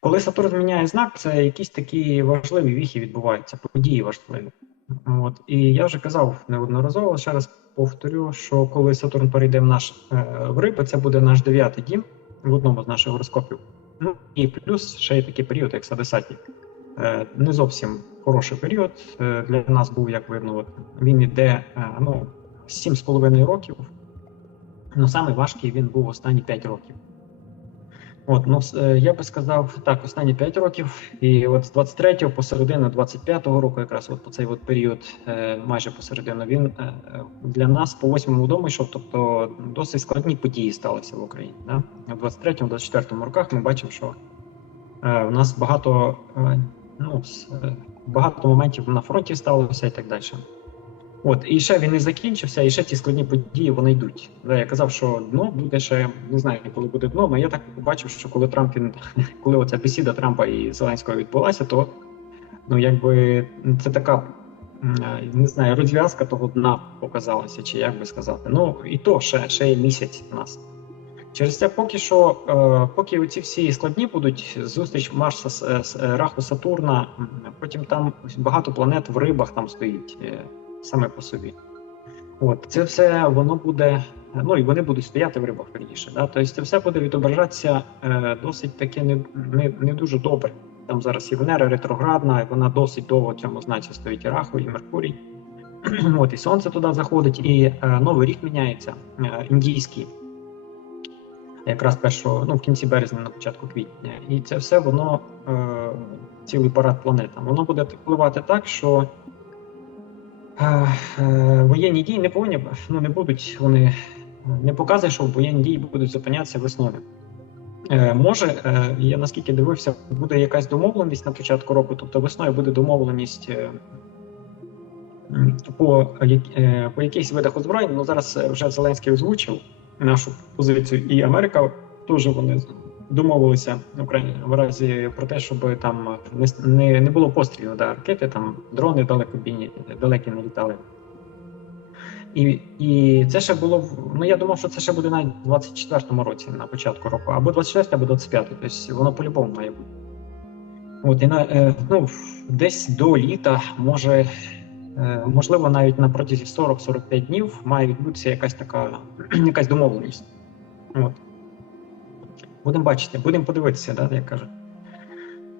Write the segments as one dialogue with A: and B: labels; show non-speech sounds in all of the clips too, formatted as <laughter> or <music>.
A: Коли Сатурн зміняє знак, це якісь такі важливі віхи відбуваються, події важливі. От. І я вже казав неодноразово, ще раз повторю, що коли Сатурн перейде в наш е, в риби, це буде наш дев'ятий дім в одному з наших гороскопів. Ну і плюс ще є такий період, як Садесаті. Е, не зовсім хороший період. Е, для нас був, як видно, от, він іде е, ну, 7,5 років. Ну, саме важкий він був останні 5 років. От, ну, е, я би сказав, так, останні 5 років, і от з 23-го по середину 25-го року, якраз от по цей от період, е, майже посередину, він е, для нас по восьмому дому йшов, тобто досить складні події сталися в Україні. Да? В 23-му, 24-му роках ми бачимо, що у нас багато, ну, багато моментів на фронті сталося і так далі. От, і ще він не закінчився, і ще ті складні події вони йдуть. Я казав, що дно буде ще не знаю, коли буде дно, але я так побачив, що коли Трамп він, <laughs> коли оця бесіда Трампа і Зеленського відбулася, то ну якби це така е, не знаю, розв'язка того дна показалася, чи як би сказати. Ну і то ще, ще є місяць у нас. Через це поки що, е, поки ці всі складні будуть, зустріч Марса з, Раху Сатурна, потім там багато планет в рибах там стоїть е, саме по собі. От це все воно буде. Ну і вони будуть стояти в рибах верніше. Да? Тобто це все буде відображатися е, досить таки не, не, не дуже добре. Там зараз і Венера ретроградна, і вона досить довго в цьому знаці стоїть і Раху, і Меркурій. <clears throat> От і сонце туди заходить, і е, новий рік міняється, е, індійський. Якраз першого, ну в кінці березня, на початку квітня. І це все воно е, цілий парад планетам. Воно буде впливати так, що воєнні дії не повинні ну не будуть вони не показує, що воєнні дії будуть зупинятися весною. Е, може, е, я наскільки дивився, буде якась домовленість на початку року, тобто весною буде домовленість е, по, е, по якихось видах озброєння. Ну зараз е, вже Зеленський озвучив нашу позицію, і Америка теж вони домовилися в разі про те, щоб там не, не, було пострілів да, ракети, там дрони далекобійні, далекі не літали. І, і це ще було ну я думав, що це ще буде навіть в 24-му році на початку року, або 24 або 25 тобто воно по-любому має бути. От і на е, ну десь до літа, може, е, можливо, навіть на протязі 40-45 днів має відбутися якась така <clears throat> якась домовленість. От. Будемо бачити, будемо подивитися, да, як кажуть.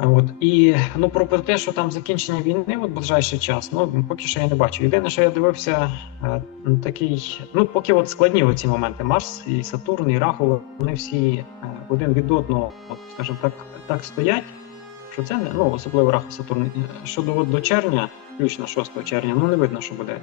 A: От і ну про те, що там закінчення війни от ближайший час, ну поки що я не бачу. Єдине, що я дивився, е, такий, ну поки от складні оці моменти. Марс і Сатурн, і Раху, вони всі е, один від одного, от скажімо так, так стоять. Що це не ну особливо Раху Сатурн. е, Що до, от до червня, включно 6 червня, ну не видно, що буде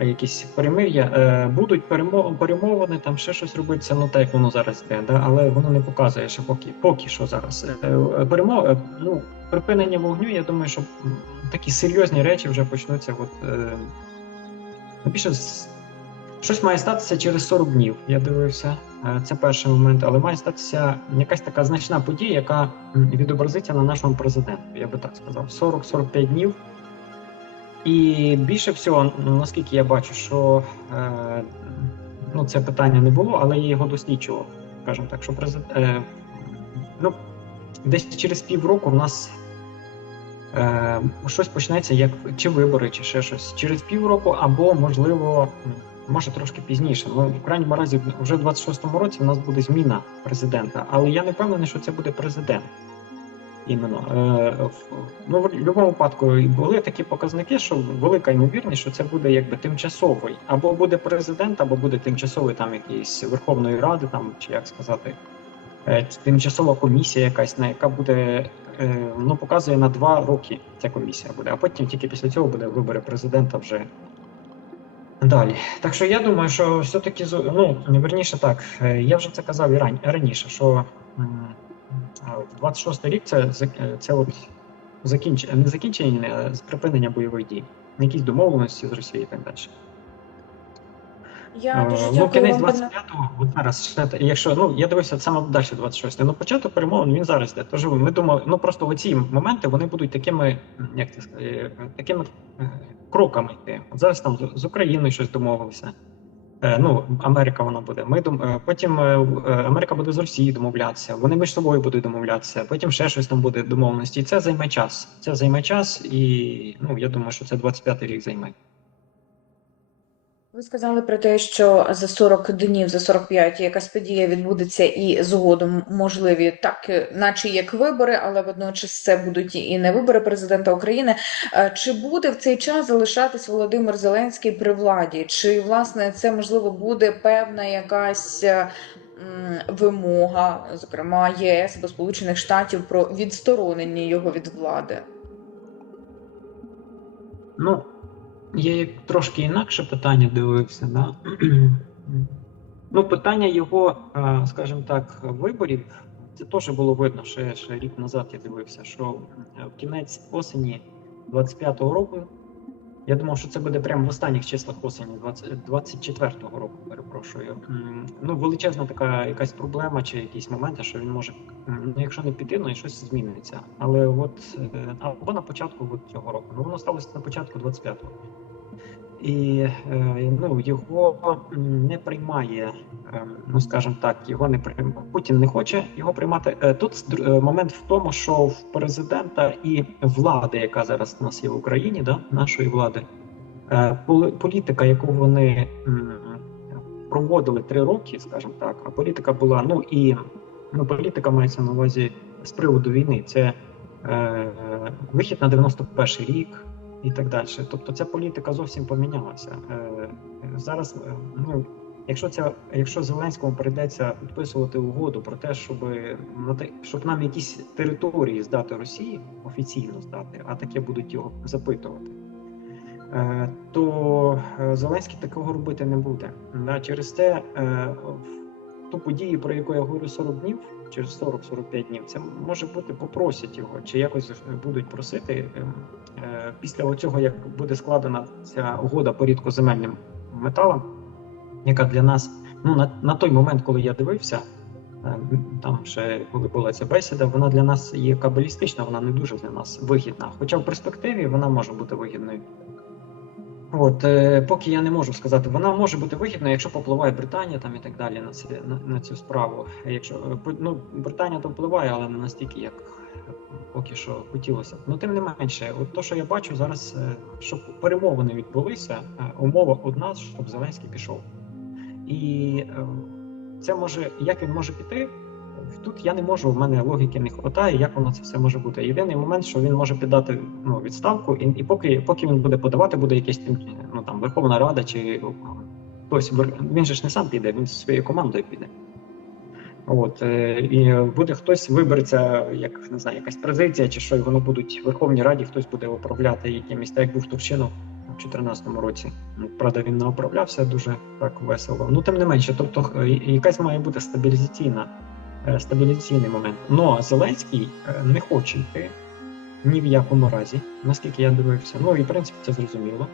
A: якісь перемир'я. Е, будуть перемо- перемовини, там ще щось робиться, ну так як воно зараз йде, да? але воно не показує, що поки, поки що зараз. Е, е, е, ну, припинення вогню, я думаю, що такі серйозні речі вже почнуться. От, е, ну, більше щось має статися через 40 днів. Я дивився. Це перший момент, але має статися якась така значна подія, яка відобразиться на нашому президенту. Я би так сказав. 40-45 днів. І більше всього, наскільки я бачу, що е, ну, це питання не було, але я його досліджував. Скажімо так, що президент, е, ну, десь через півроку в нас е, щось почнеться, як чи вибори, чи ще щось. Через півроку, або, можливо, може трошки пізніше. Ну, в крайньому разі, вже в 26-му році в нас буде зміна президента, але я не впевнений, що це буде президент. Іменно е, в- ну в будь-якому випадку були такі показники, що велика ймовірність, що це буде якби тимчасовий, або буде президент, або буде тимчасовий там якийсь Верховної Ради, там чи як сказати, е, тимчасова комісія, якась на яка буде е, ну показує на два роки. Ця комісія буде, а потім тільки після цього буде вибори президента вже. Далі, так що я думаю, що все-таки ну верніше так, я вже це казав і раніше, що м, а 26-й рік це, е, це от закінч... не закінчення, а припинення бойових дій, якісь домовленості з Росією і так далі.
B: Я
A: Е,
B: дуже
A: ну, кінець 25-го, от зараз ще якщо ну я дивився саме далі 26-го, ну початок перемовин він зараз йде. Тож ми думали, ну просто оці моменти вони будуть такими, як це сказати, е, такими е, кроками йти. От зараз там з Україною щось домовилися. Е, Ну, Америка вона буде. Ми дом... е, потім е, Америка буде з Росією домовлятися. Вони між собою будуть домовлятися. Потім ще щось там буде домовленості. І це займе час. Це займе час, і ну я думаю, що це 25-й рік займе.
B: Ви сказали про те, що за 40 днів, за 45 якась подія відбудеться і згодом можливі, так е, наче як вибори, але водночас це будуть і не вибори президента України. Е, Чи буде в цей час залишатись Володимир Зеленський при владі? Чи власне це можливо буде певна якась е, вимога, зокрема ЄС або Сполучених Штатів про відсторонення його від влади?
A: Ну, я як трошки інакше питання дивився, да? <clears throat> Ну, питання його, е, скажімо так, виборів, це теж було видно, ще, ще рік назад я дивився, що е, в кінець осені 25-го року, я думав, що це буде прямо в останніх числах осені 20, 24-го року, перепрошую. Ну, величезна така якась проблема чи якісь моменти, що він може, ну, якщо не піти, ну і щось зміниться. Але от е, або на початку от цього року. Ну, воно сталося на початку 25-го. І е, ну, його не приймає, е, ну скажімо так, його не приймає. Путін не хоче його приймати. Е, Тут момент в тому, що в президента і влади, яка зараз у нас є в Україні, да, нашої влади, політика, яку вони проводили три роки, скажімо так, а політика була, ну і ну, політика мається на увазі з приводу війни. Це е, вихід на 91-й рік і так далі. Тобто ця політика зовсім помінялася. Е, Зараз, е, ну, якщо ця, якщо Зеленському прийдеться підписувати угоду про те, щоб щоб нам якісь території здати Росії, офіційно здати, а таке будуть його запитувати. е, То Зеленський такого робити не буде. Через те ту подію, про яку я говорю 40 днів, через 40-45 днів, це може бути попросять його, чи якось будуть просити ем, е, після цього, як буде складена ця угода по рідкоземельним металам, яка для нас, ну на, на той момент, коли я дивився, е, там ще коли була ця бесіда, вона для нас є кабалістична, вона не дуже для нас вигідна. Хоча в перспективі вона може бути вигідною. От, е, поки я не можу сказати, вона може бути вигідною, якщо попливає Британія там і так далі на, ці, на, на цю справу. Якщо е, ну, Британія то впливає, але не настільки, як поки що хотілося б. Ну тим не менше, от то, що я бачу зараз, е, щоб перемовини відбулися, е, умова одна, щоб Зеленський пішов. І е, це може, як він може піти. Тут я не можу, в мене логіки не вистачає, як воно це все може бути. Єдиний момент, що він може піддати ну, відставку, і, і поки, поки він буде подавати, буде якесь ну, там, Верховна Рада чи ну, хтось. Він же ж не сам піде, він зі своєю командою піде. От, е, і буде хтось вибереться, як не знаю, якась президія, чи що, і воно будуть в Верховній Раді, хтось буде управляти якимось, так як був Турчинов у 2014 році. Правда, він не управлявся дуже так весело. Ну, тим не менше, тобто е, якась має бути стабілізаційна стабілізаційний момент. Ну а Зеленський е, не хоче йти ні в якому разі, наскільки я дивився. Ну і в принципі це зрозуміло.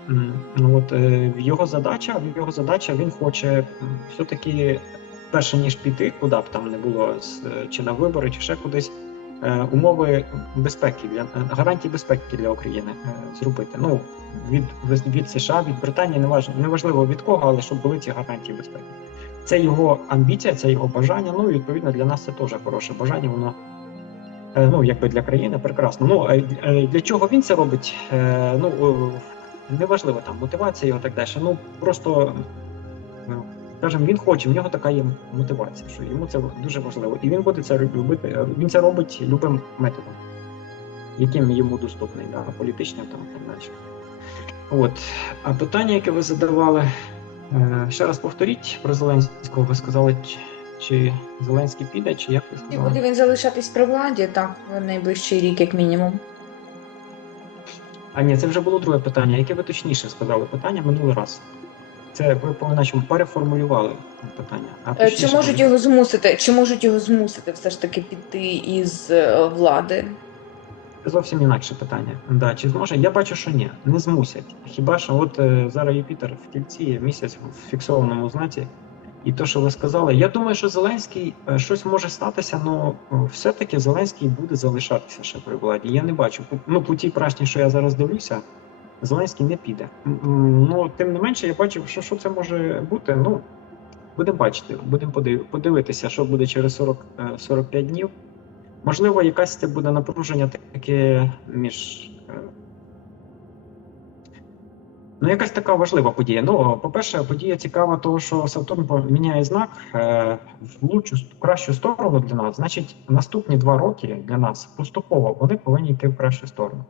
A: Ну от е, його задача, в його задача він хоче все-таки перше ніж піти, куди б там не було е, чи на вибори, чи ще кудись. е, Умови безпеки для е, гарантії безпеки для України е, зробити. Ну від від США, від Британії, неважливо, неважливо від кого, але щоб були ці гарантії безпеки. Це його амбіція, це його бажання. Ну і відповідно для нас це теж хороше бажання. Воно е, ну якби для країни прекрасно. Ну е, е, для чого він це робить? Ну неважливо там мотивація його так далі. Ну просто ну, скажімо, він хоче, в нього така є мотивація, що йому це дуже важливо, і він буде це робити. Він це робить любим методом, яким йому доступний, да, політичним там і так далі. От. А питання, яке ви задавали, ще раз повторіть про Зеленського. Ви сказали, чи, Зеленський піде, чи як ви сказали?
B: буде він залишатись при владі так в найближчий рік, як мінімум?
A: А ні, це вже було друге питання. Яке ви точніше сказали питання минулий раз? Це ви по наче переформулювали питання. А
B: Е,
A: точніше
B: Чи можуть його змусити? Чи можуть його змусити все ж таки піти із е, влади?
A: Зовсім інакше питання. Да, чи зможе? Я бачу, що ні, не змусять. Хіба що от е, зараз Юпітер в кільці місяць в фіксованому знаці. І то, що ви сказали, я думаю, що Зеленський е, щось може статися, але все-таки Зеленський буде залишатися ще при владі. Я не бачу. Ну, по тій прашні, що я зараз дивлюся, Зеленський не піде. Ну, тим не менше, я бачив, що, що це може бути. Ну, будемо бачити, будемо подив- подивитися, що буде через 40, е, 45 днів. Можливо, якась це буде напруження таке між. е, Ну, якась така важлива подія. Ну, по-перше, подія цікава, того, що Сатурн поміняє знак е, в лучшу в кращу сторону для нас. Значить, наступні два роки для нас поступово вони повинні йти в кращу сторону.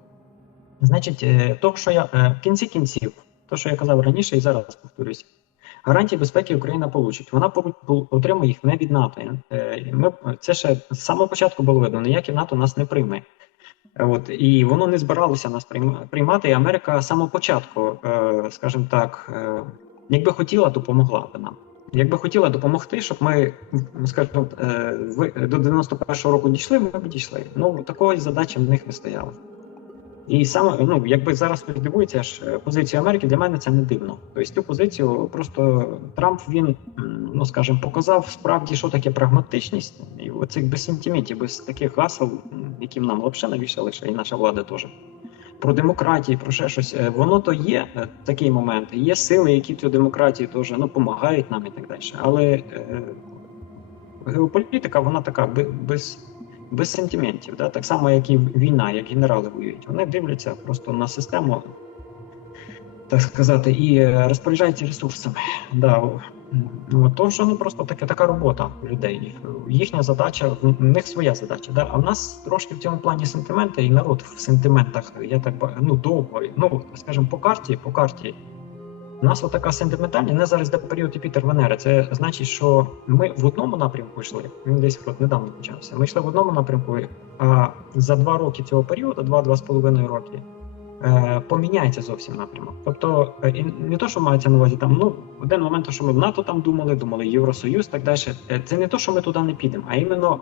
A: Значить, е, то, що я е, в кінці кінців, то, що я казав раніше, і зараз повторюсь, гарантії безпеки Україна получить. Вона отримує їх не від НАТО. Е, Ми це ще з самого початку було видно. Ніяке НАТО нас не прийме. Е, От і воно не збиралося нас прийма- приймати. І Америка з самого початку, е, скажімо так, е, якби хотіла, допомогла би нам. Якби хотіла допомогти, щоб ми, скажімо, е, до 91-го року дійшли, ми б дійшли. Ну такої задачі в них не стояло. І саме, ну, якби зараз хтось дивується ж е, позицію Америки, для мене це не дивно. Тобто цю позицію просто Трамп він, ну скажімо, показав справді, що таке прагматичність, і оцих без сентиментів, без таких гасел, яким нам взагалі навішали, і наша влада теж. Про демократію, про ще щось. Е, Воно то є е, такий момент. Є сили, які цю демократію теж ну, допомагають нам і так далі. Але е, геополітика, вона така без, без сентиментів. Да? Так само, як і війна, як генерали воюють. Вони дивляться просто на систему, так сказати, і е, розпоряджаються ресурсами. Да. то, що ну просто таке, така робота людей. Їхня задача, в них своя задача. Да? А в нас трошки в цьому плані сентименти, і народ в сентиментах, я так ну, довго, ну, скажімо, по карті, по карті. У нас отака сентиментальна, не зараз де період Юпітер Венера. Це значить, що ми в одному напрямку йшли. Він десь от недавно почався. Ми йшли в одному напрямку, а за два роки цього періоду, два-два з половиною роки, е, поміняється зовсім напрямок. Тобто, е, і не то, що мається на увазі там, ну, один момент, що ми в НАТО там думали, думали Євросоюз, так далі. Е, Це не то, що ми туди не підемо, а іменно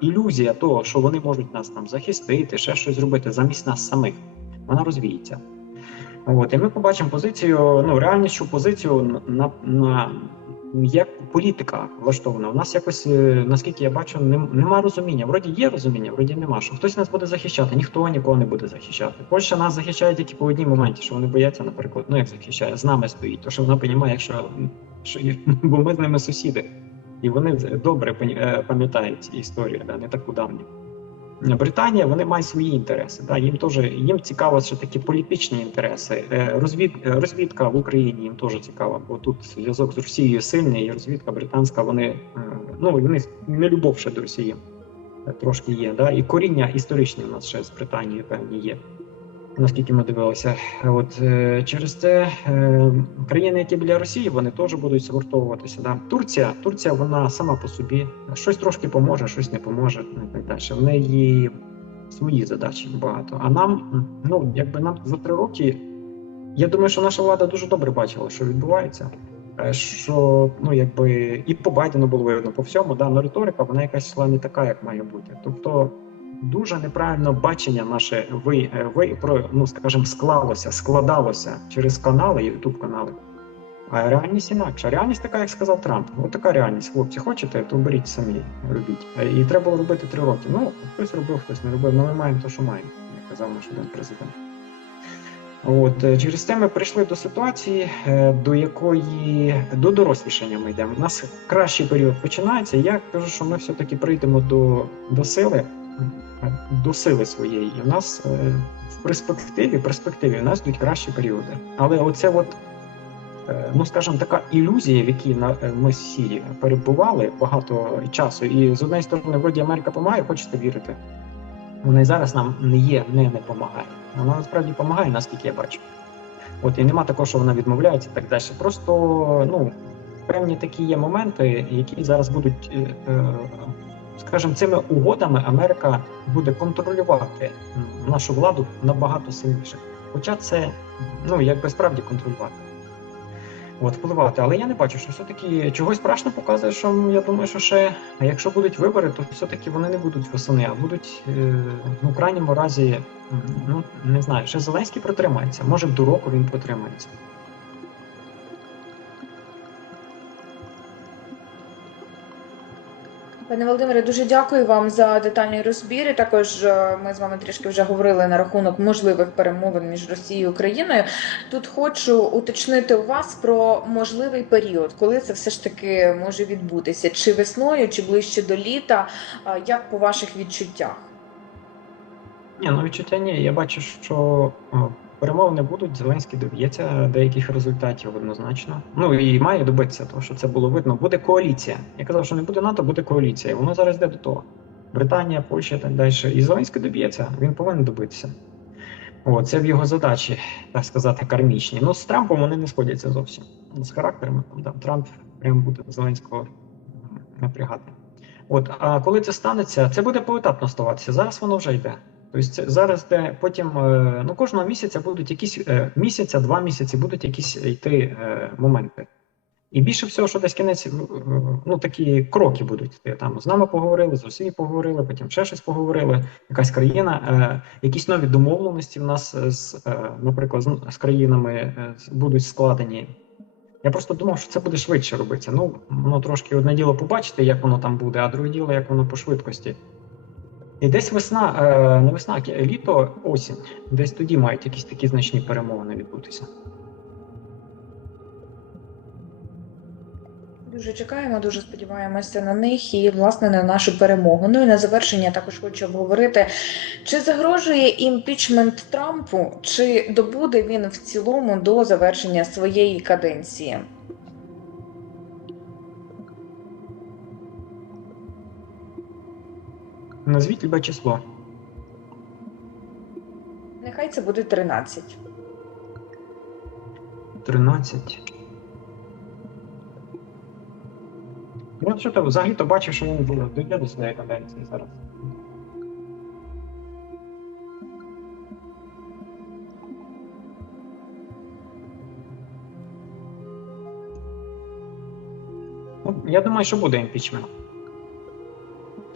A: ілюзія того, що вони можуть нас там захистити, ще щось зробити замість нас самих. Вона розвіється. От, і ми побачимо позицію, ну, реальнішу позицію на, на як політика влаштована. У нас якось, е, наскільки я бачу, нем, нема розуміння. Вроді є розуміння, вроді нема. Що хтось нас буде захищати, ніхто нікого не буде захищати. Польща нас захищає тільки по одній моменті, що вони бояться, наприклад, ну як захищає, з нами стоїть, то що вона розуміє, якщо що, <laughs> бо ми з ними сусіди. І вони добре е, пам'ятають історію, да, не таку давню. Британія вони мають свої інтереси. Да, їм теж їм цікаво, що такі політичні інтереси. Е, Розвід, е, розвідка в Україні їм теж цікава, бо тут зв'язок з Росією сильний, і розвідка британська. Вони е, ну вони не любов ще до Росії трошки є. Да, і коріння історичні у нас ще з Британією певні є. Наскільки ми дивилися, от е, через це е, країни, які біля Росії, вони теж будуть згуртовуватися. Да. Турція, Турція, вона сама по собі щось трошки поможе, щось не поможе, ну, і так далі. В неї свої задачі багато. А нам, ну якби нам за три роки, я думаю, що наша влада дуже добре бачила, що відбувається. Е, Що ну якби і по Байдену було видно по всьому, да, але риторика вона якась йшла не така, як має бути. Тобто дуже неправильно бачення наше ви, е, ви про ну скажімо, склалося, складалося через канали, ютуб канали. А реальність інакша. Реальність така, як сказав Трамп. Ось така реальність. Хлопці, хочете, то беріть самі, робіть. Е, І треба було робити три роки. Ну, хтось робив, хтось не робив. Ну, ми маємо те, що маємо, як казав наш один президент. От е, через це ми прийшли до ситуації, до якої до дорослішання ми йдемо. У нас кращий період починається. Я кажу, що ми все-таки прийдемо до, до сили, до сили своєї. І в нас е, в перспективі, перспективі у нас йдуть кращі періоди. Але оце от е, ну скажімо, така ілюзія, в якій е, ми всі перебували багато часу, і з однієї сторони, вроді Америка допомагає, хочете вірити. Вона і зараз нам не є, не, не допомагає. Вона насправді допомагає, наскільки я бачу. От і нема такого, що вона відмовляється і так далі. Просто ну, певні такі є моменти, які зараз будуть, е, скажімо, цими угодами Америка буде контролювати нашу владу набагато сильніше. Хоча це ну якби справді контролювати. От, впливати, але я не бачу, що все-таки чогось страшно показує, що я думаю, що ще, якщо будуть вибори, то все-таки вони не будуть восени, а будуть е, ну, в крайньому разі, ну не знаю, ще Зеленський протримається. Може до року він протримається.
B: Пане Володимире, дуже дякую вам за детальний розбір. І також е, ми з вами трішки вже говорили на рахунок можливих перемовин між Росією і Україною. Тут хочу уточнити у вас про можливий період, коли це все ж таки може відбутися, чи весною, чи ближче до літа. Е, Як по ваших відчуттях?
A: Ні, ну відчуття ні. Я бачу, що о, перемовини будуть, Зеленський доб'ється деяких результатів однозначно. Ну і має добитися того, що це було видно. Буде коаліція. Я казав, що не буде НАТО, буде коаліція. Воно зараз йде до того. Британія, Польща так далі. І Зеленський доб'ється, він повинен добитися. О, це в його задачі, так сказати, кармічні. Ну, з Трампом вони не сходяться зовсім. З характерами там, да, Трамп прям буде Зеленського напрягати. От, а коли це станеться, це буде поетапно ставатися. Зараз воно вже йде. Тобто зараз, де потім е, ну кожного місяця будуть якісь е, місяця, два місяці будуть якісь йти е, моменти. І більше всього, що десь кінець, ну такі кроки будуть йти. Там з нами поговорили, з Росією поговорили, потім ще щось поговорили. Якась країна, якісь нові домовленості в нас з, наприклад, з, країнами будуть складені. Я просто думав, що це буде швидше робитися. Ну, воно трошки одне діло побачити, як воно там буде, а друге діло, як воно по швидкості. І десь весна, е, не весна, а літо, осінь. Десь тоді мають якісь такі значні перемовини відбутися.
B: Дуже чекаємо, дуже сподіваємося на них і власне на нашу перемогу. Ну і на завершення також хочу обговорити, чи загрожує імпічмент Трампу, чи добуде він в цілому до завершення своєї каденції.
A: Назвіть любе число.
B: Нехай це буде 13.
A: 13. Ну, що то взагалі то бачив, що він буде дойде до своєї каденції зараз. Ну, я думаю, що буде імпічмент.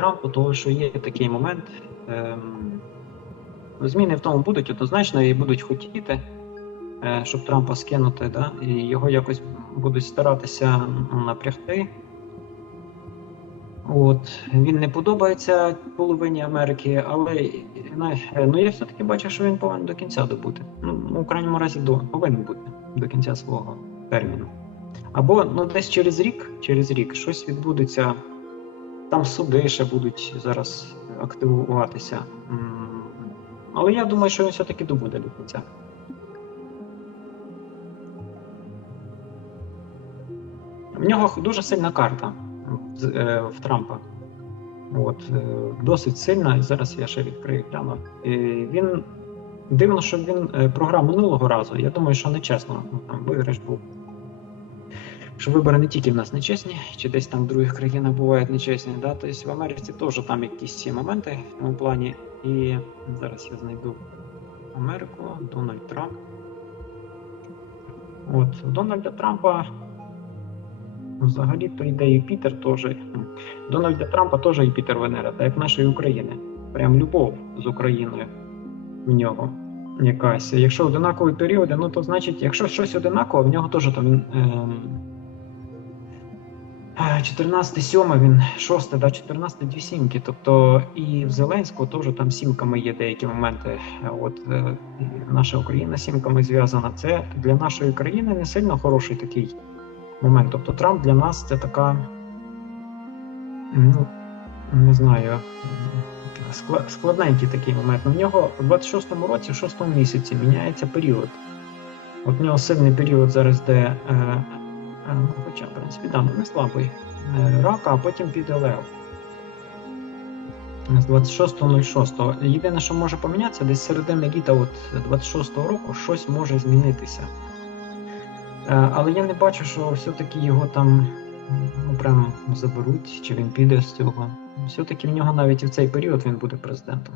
A: Трампу, того, що є такий момент. Ем, зміни в тому будуть однозначно і будуть хотіти е, щоб Трампа скинути, да, і його якось будуть старатися напрягти. От, він не подобається половині Америки, але ну, я все-таки бачу, що він повинен до кінця добути. Ну, в крайньому разі до, повинен бути до кінця свого терміну. Або ну, десь через рік, через рік щось відбудеться. Там суди ще будуть зараз активуватися. Але я думаю, що він все-таки добуде до кінця. В нього дуже сильна карта е, в Трампа. От, е, досить сильна. І зараз я ще відкрию гляну. Він дивно, що він е, програв минулого разу. Я думаю, що нечесно. Там виграш був. Що вибори не тільки в нас нечесні, чи десь там в других країнах бувають нечесні. Да? Тобто в Америці теж там якісь ці моменти в цьому плані. І зараз я знайду Америку, Дональд Трамп. От, Дональда Трампа Взагалі-то йде Юпітер теж. Дональда Трампа теж Юпітер Венера, так як нашої України. Прям любов з Україною в нього якась. Якщо одинакові періоди, ну то значить, якщо щось одинакове, в нього теж там він. Ем, 14 7 він 6, да, 14 дві сімки. Тобто і в Зеленського теж там сімками є деякі моменти. От е, наша Україна сімками зв'язана. Це для нашої країни не сильно хороший такий момент. Тобто Трамп для нас це така, ну, не знаю, складненький такий момент. Ну, В нього в 26-му році, в 6-му місяці, міняється період. От в нього сильний період зараз, де, е, хоча, в принципі, да, не слабий, е, рака, а потім піде лев. З 26.06. Єдине, що може помінятися, десь середини літа от 26-го року щось може змінитися. Е, Але я не бачу, що все-таки його там ну, прям заберуть, чи він піде з цього. Все-таки в нього навіть і в цей період він буде президентом.